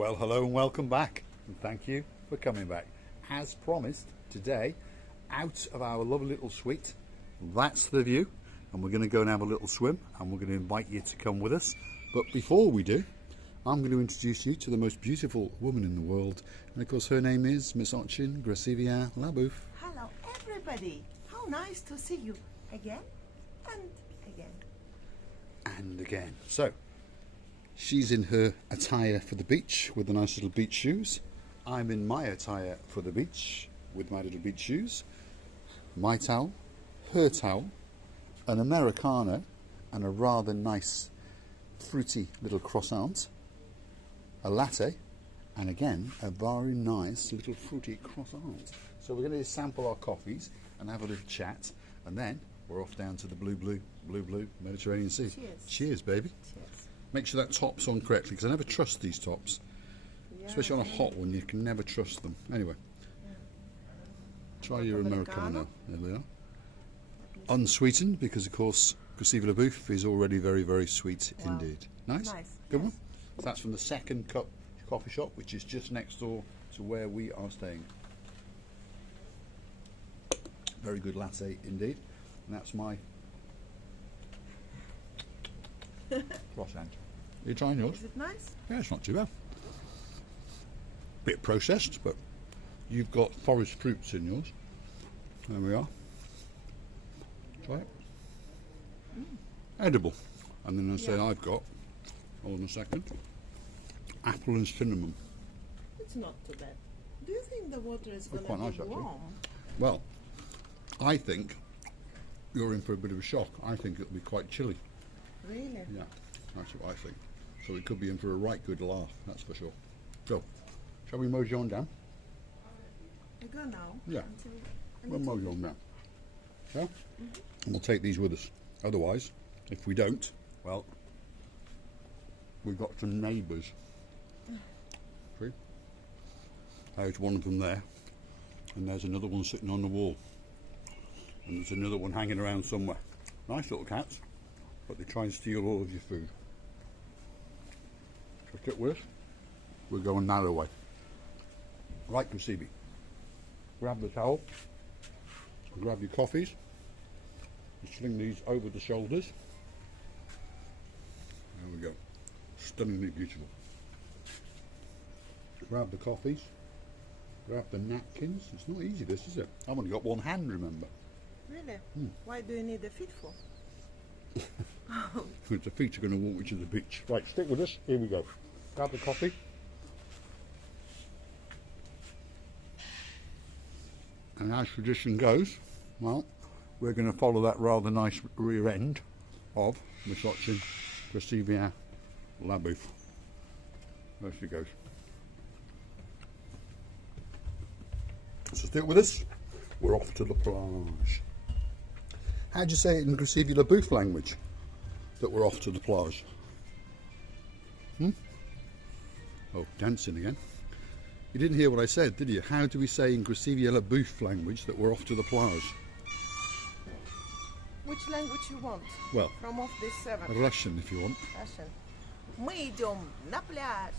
Well, hello and welcome back, and thank you for coming back. As promised, today, out of our lovely little suite, that's the view, and we're going to go and have a little swim, and we're going to invite you to come with us. But before we do, I'm going to introduce you to the most beautiful woman in the world, and of course her name is Miss Ochin Gracivia Labouf. Hello everybody, how nice to see you again and again. And again. So, she's in her attire for the beach with the nice little beach shoes. I'm in my attire for the beach with my little beach shoes. My towel, her towel, an Americano and a rather nice fruity little croissant, a latte, and again a very nice little fruity croissant. So we're going to sample our coffees and have a little chat, and then we're off down to the blue Mediterranean Sea. Cheers. Cheers, baby. Cheers. Make sure that top's on correctly, because I never trust these tops. Yeah. Especially on a hot one, you can never trust them. Anyway, try your Americano. There we are. Unsweetened, because of course Gracivia Labouf is already very, very sweet indeed. Nice? Good one? So that's from the Second Cup coffee shop, which is just next door to where we are staying. Very good latte indeed. And that's my croissant. Are you trying yours? Is it nice? Yeah, it's not too bad. Bit processed, but you've got forest fruits in yours. There we are. Try it. Edible. And then I say I've got, hold on a second, apple and cinnamon. It's not too bad. Do you think the water is going quite to nice, be actually. warm? Well, I think you're in for a bit of a shock. I think it'll be quite chilly. Really? Yeah, that's what I think. So we could be in for a right good laugh, that's for sure. So, shall we mosey on down? We go now? Yeah. We'll mosey on down. Yeah? And we'll take these with us. Otherwise, if we don't, well, we've got some neighbours. See? There's one of them there. And there's another one sitting on the wall. And there's another one hanging around somewhere. Nice little cats, but they try and steal all of your food. So stick with us. We're going that way. Right, Gracivia. Grab the towel. Grab your coffees. You sling these over the shoulders. There we go. Stunningly beautiful. Grab the coffees. Grab the napkins. It's not easy this, is it? I've only got one hand, remember. Really? Why do you need a feet for? The feet are going to walk you to the beach. Right, stick with us. Here we go. Grab the coffee. And as tradition goes, well, we're going to follow that rather nice rear end of Miss Ochin Gracivia Labouf. There she goes. So stick with us. We're off to the plage. How do you say it in Gracivia Labouf language? That we're off to the plage. Oh, dancing again. You didn't hear what I said, did you? How do we say in Gracivia Labouf language that we're off to the plage? Which language you want? Well, From off this 7? Russian if you want. Russian. Мы идем на пляж.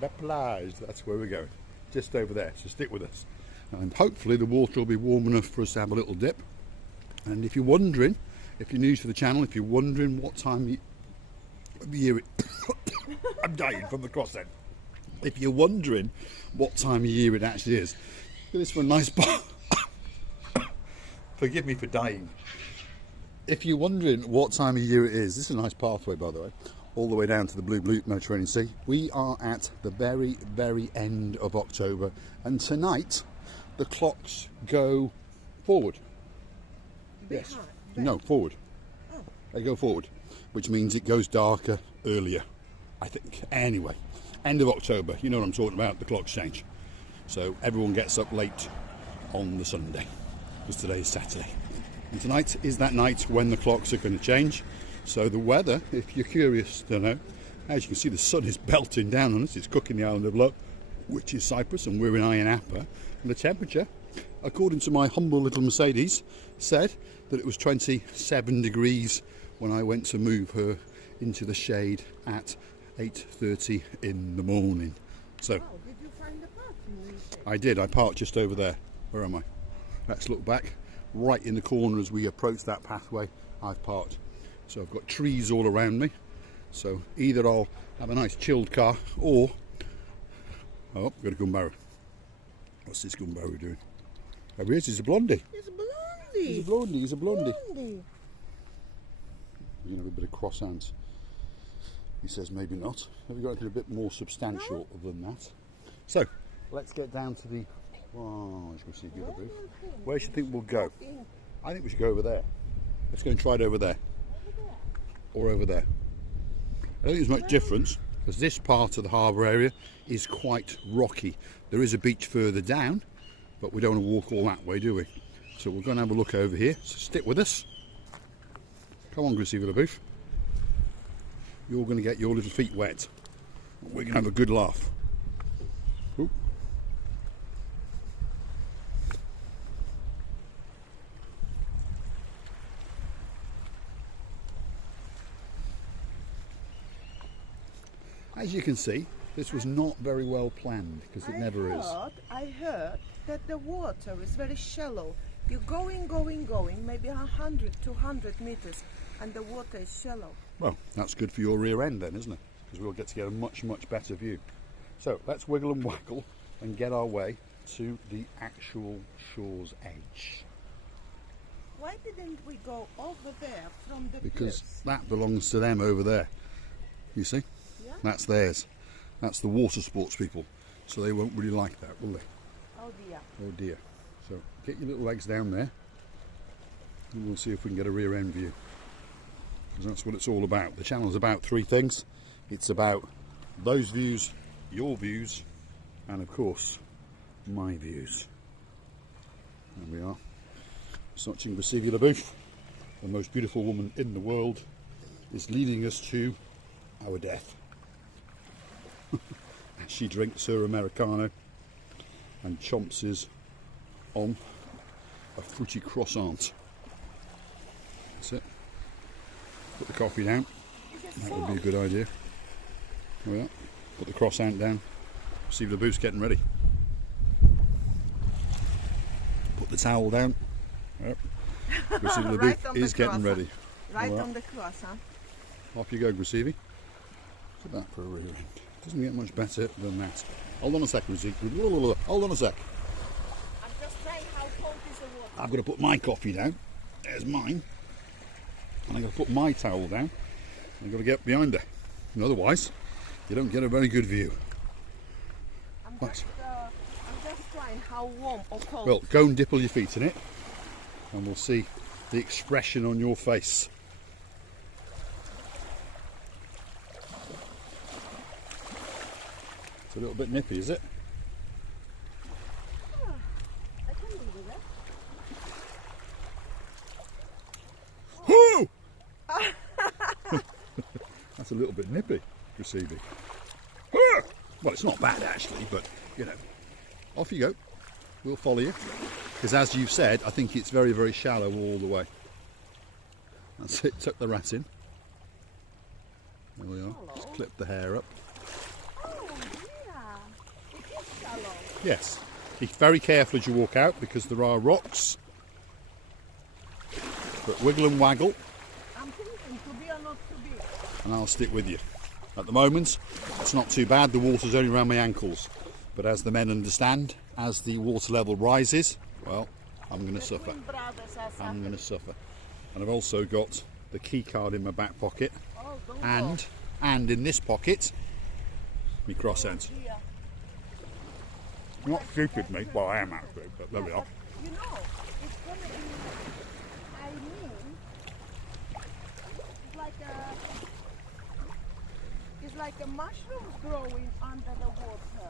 The plage, that's where we're going. Just over there, so stick with us. And hopefully the water will be warm enough for us to have a little dip. And if you're wondering, if you're new to the channel, if you're wondering what time of year it... I'm dying from the cross end. If you're wondering what time of year it actually is, look at this for a nice bar. Forgive me for dying. If you're wondering what time of year it is, this is a nice pathway, by the way, all the way down to the blue Mediterranean Sea. We are at the very, very end of October, and tonight the clocks go forward. Yes. No, forward. Oh. They go forward, which means it goes darker earlier, I think. Anyway, end of October, you know what I'm talking about, the clocks change. So everyone gets up late on the Sunday, because today is Saturday. And tonight is that night when the clocks are going to change. So the weather, if you're curious to know, as you can see the sun is belting down on us, it's cooking the island of Love, which is Cyprus, and we're in Ayia Napa. And the temperature, according to my humble little Mercedes, said that it was 27 degrees when I went to move her into the shade at 8:30 in the morning. So Oh, did you find the parking? You said? I did. I parked just over there. Where am I? Let's look back. Right in the corner as we approach that pathway, I've parked. So I've got trees all around me. So either I'll have a nice chilled car or... Oh, got a gunbarrow. What's this gunbarrow doing? Oh, he is. He's a blondie. It's blondie. He's a blondie. He's a blondie. Blondie. You know, a bit of croissants. He says maybe not. Have we got anything a bit more substantial than that? So let's get down to the... Oh, as we see the other booth. Where do you think we'll go? I think we should go over there. Let's go and try it over there. Or over there. I don't think there's much difference because this part of the harbour area is quite rocky. There is a beach further down, but we don't want to walk all that way, do we? So we're going to have a look over here. So stick with us. Come on, Gracie Villabooth. You're going to get your little feet wet. We're going to have a good laugh. Ooh. As you can see, this was not very well planned because it never is. I heard that the water is very shallow. You're going, maybe 100, 200 meters, and the water is shallow. Well, that's good for your rear end then, isn't it? Because we'll get to get a much, much better view. So let's wiggle and waggle and get our way to the actual shore's edge. Why didn't we go over there from the Because piers? that belongs to them over there. You see? Yeah? That's theirs. That's the water sports people. So they won't really like that, will they? Oh dear. Oh dear. So get your little legs down there and we'll see if we can get a rear end view. Because that's what it's all about. The channel's about three things. It's about those views, your views, and of course, my views. There we are. Watching Gracie Villabooth, the most beautiful woman in the world, is leading us to our death. As she drinks her Americano and chomps on a fruity croissant. That's it. Put the coffee down. That would be a good idea. There we are. Put the croissant down. See if the booth's getting ready. Put the towel down. Yep. Gracie the Right booth on is the getting croissant. ready. Right All on the croissant. Off you go, Gracie. Look at that for a rear end. Doesn't get much better than that. Hold on a sec, Gracie. Hold on a sec. I'm just saying how cold is the water. I've got to put my coffee down. There's mine. And I've got to put my towel down. I've got to get behind her. And otherwise, you don't get a very good view. I'm just trying how warm or cold. Well, go and dip all your feet in it. And we'll see the expression on your face. It's a little bit nippy, is it? I can live with that. Whoo! That's a little bit nippy, Gracie. Well, it's not bad actually, but you know, off you go. We'll follow you. Because as you've said, I think it's very, very shallow all the way. That's it, tuck the rat in. There we are. Just clip the hair up. Oh, yeah. It is shallow. Yes. Be very careful as you walk out because there are rocks. But wiggle and waggle I'm thinking to be or not to be. and I'll stick with you. At the moment, it's not too bad. The water's only around my ankles. But as the men understand, as the water level rises, well, I'm going to suffer. Twin brothers are I'm going to suffering. suffer. And I've also got the key card in my back pocket. Oh, don't go. And in this pocket, my croissant. Yeah. Not stupid, mate. Well, I am actually, but there we are. You know, it's going to be, I mean, it's like a mushroom growing under the water.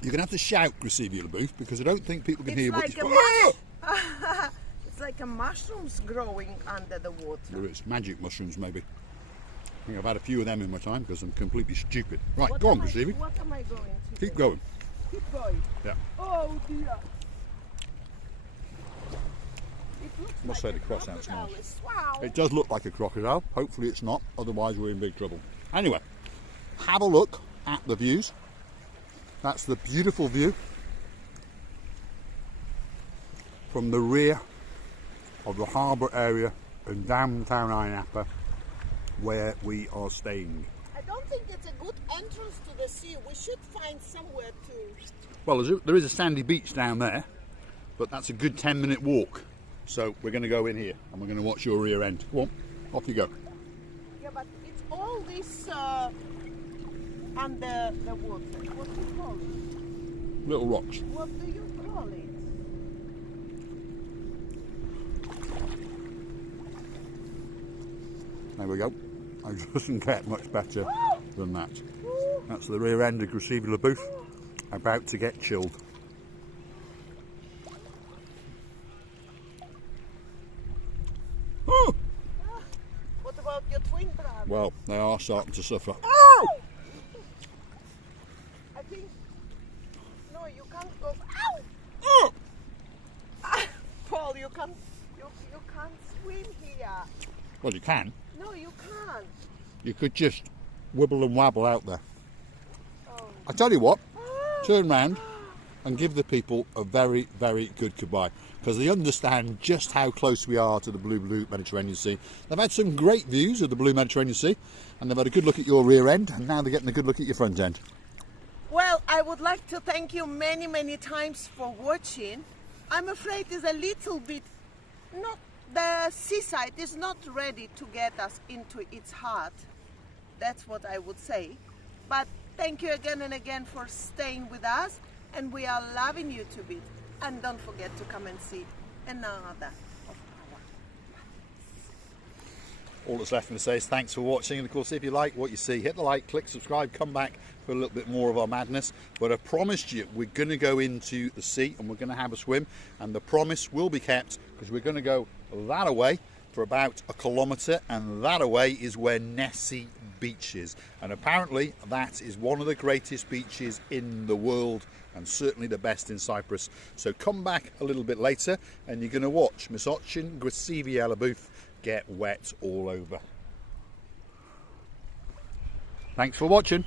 You're going to have to shout, Gracie Villabooth, because I don't think people can hear what It's you're... like it's like a mushrooms growing under the water. There is. Magic mushrooms, maybe. I think I've had a few of them in my time because I'm completely stupid. Right, What go on, am I- Gracie. What am I going to Keep do? going. Keep going. Yeah. Oh dear. It looks Must like say the a croissant's crocodile. nice. Wow. It does look like a crocodile. Hopefully it's not. Otherwise we're in big trouble. Anyway, have a look at the views. That's the beautiful view from the rear of the harbour area in downtown Ayia Napa, where we are staying. I don't think it's a good entrance to the sea. We should find somewhere to... Well, there is a sandy beach down there, but that's a good 10-minute walk. So we're going to go in here and we're going to watch your rear end. Come on, off you go. Yeah, but it's all this under the water. What do you call it? Little rocks. What do you call it? There we go. It doesn't get much better than that. That's the rear end of Coffee Croissants, about to get chilled. What about your twin brother? Well, they are starting to suffer. I think... No, you can't go... Ow! Paul, you can't swim here. Well, you can. No, you can't. You could just wibble and wabble out there. Oh. I tell you what, turn round and give the people a very, very good goodbye, because they understand just how close we are to the blue Mediterranean Sea. They've had some great views of the blue Mediterranean Sea, and they've had a good look at your rear end, and now they're getting a good look at your front end. Well, I would like to thank you many, many times for watching. I'm afraid it's a little bit not... The seaside is not ready to get us into its heart. That's what I would say. But thank you again and again for staying with us, and we are loving you to bits. And don't forget to come and see another of our... All that's left for me to say is thanks for watching, and of course if you like what you see, hit the like, click subscribe, come back for a little bit more of our madness. But I promised you we're going to go into the sea and we're going to have a swim, and the promise will be kept, because we're going to go that away for about 1 kilometre, and that away is where Nessie Beach is, and apparently that is one of the greatest beaches in the world, and certainly the best in Cyprus. So come back a little bit later and you're going to watch Miss Ochin Croissants get wet all over. Thanks for watching.